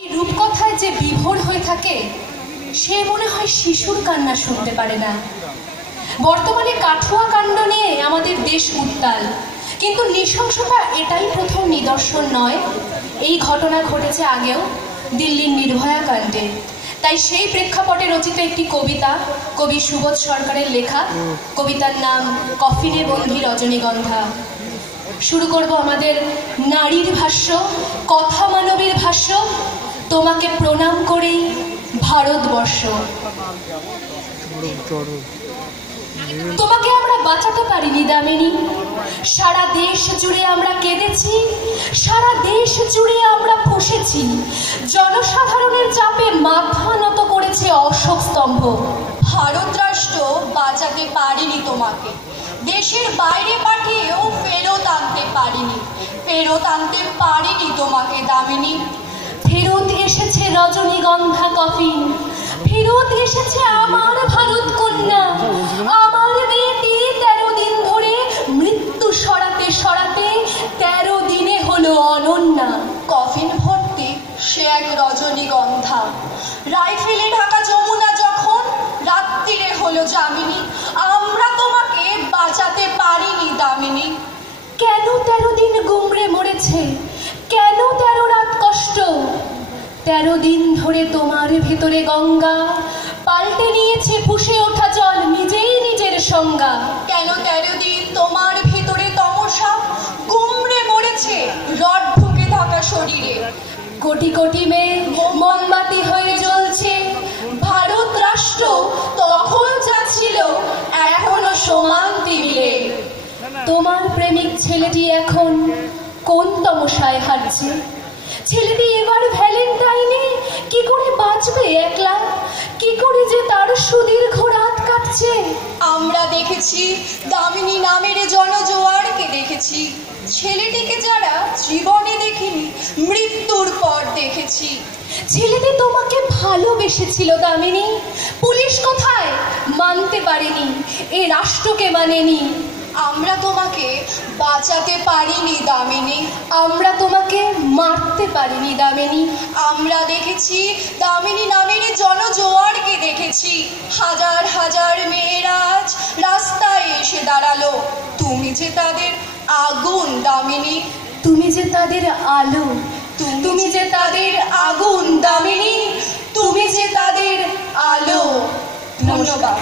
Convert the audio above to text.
রূপকথায় যে বিভোর হয়ে থাকে সে মনে হয় শিশুর কান্না শুনতে পারে না। বর্তমানে কাঠুয়া কাণ্ড নিয়ে আমাদের দেশ উত্তাল, কিন্তু নৃশংসতা এটাই প্রথম নিদর্শন নয়। এই ঘটনা ঘটেছে আগেও, দিল্লির নির্ভয়া কাণ্ডে। তাই সেই প্রেক্ষাপটে রচিত একটি কবিতা, কবি সুবোধ সরকারের লেখা। কবিতার নাম কফিনে বন্দী রজনীগন্ধা। শুরু করব আমাদের নারীর ভাষ্য, কথা মানবীর ভাষ্য। তোমাকে প্রণাম করি ভারতবর্ষ। তোমাকে আমরা বাঁচাতে পারিনি দামিনী। সারা দেশ জুড়ে আমরা কেঁদেছি, সারা দেশ জুড়ে আমরা ফুঁসেছি। জনসাধারণের চাপে মাথা নত করেছে অশোক স্তম্ভ। ভারত রাষ্ট্র বাঁচাতে পারিনি তোমাকে, দেশের বাইরে পাঠিয়েও ফেরত আনতে পারিনি, ফেরত আনতে পারিনি তোমাকে দামিনী। ফেরত এসেছে রজনীগন্ধা কফিন, ফেরত এসেছে আমার ভারত কন্যা, আমার মেয়েটি 13 দিন ধরে মৃত্যু সরাতে সরাতে 13 দিনে হলো অনন্যা। কফিন ভর্তি সে এক রজনীগন্ধা, রাইফেলে ঢাকা যমুনা যখন রাত্রিরে হলো জামিনী। আমরা তোমাকে বাঁচাতে পারিনি দামিনী। কেন 13 দিন গুমড়ে মরেছে, কেন 13 রাত কষ্ট? 13 দিন ধরে তোমার ভেতরে গঙ্গা পাল্টে নিয়েছে ফুঁসে ওঠা জল নিজেই নিজের সংজ্ঞা। কেন 13 দিন তোমার ভেতরে তমসা গুমড়ে মরেছে রড ঢুকে থাকা শরীরে। কোটি কোটি মেয়ে মোমবাতি হয়ে জ্বলছে। ভারত রাষ্ট্র তখন যা ছিল এখনো সমান টিভিলে। তোমার প্রেমিক ছেলেটি এখন কোন তমসায় হারছে? ছেলেটি এবার ভ্যালেন্টাইনে কি করে বাঁচবে একলা? কি করে যে তার সুদীর্ঘ রাত কাটছে? আমরা দেখেছি দামিনী নামের জনজোয়ারকে দেখেছি, ছেলেটিকে যারা জীবনে দেখিনি মৃত্যুর পর দেখেছি। ছেলেটি তোমাকে ভালোবেসেছিল দামিনী। পুলিশ কোথায়? মানতে পারেনি, এ রাষ্ট্রকে মানেনি। আমরা তোমাকে বাঁচাতে পারিনি দামিনী, আমরা তোমাকে মারতে পারিনি দামিনী। আমরা দেখেছি দামিনী নামের জনজোয়ারকে দেখেছি। হাজার হাজার মেয়েরা আজ রাস্তায় এসে দাঁড়ালো। তুমি যে তাদের আগুন দামিনী, তুমি যে তাদের আলো, তুমি যে তাদের আগুন দামিনী, তুমি যে তাদের আলো। ধন্যবাদ।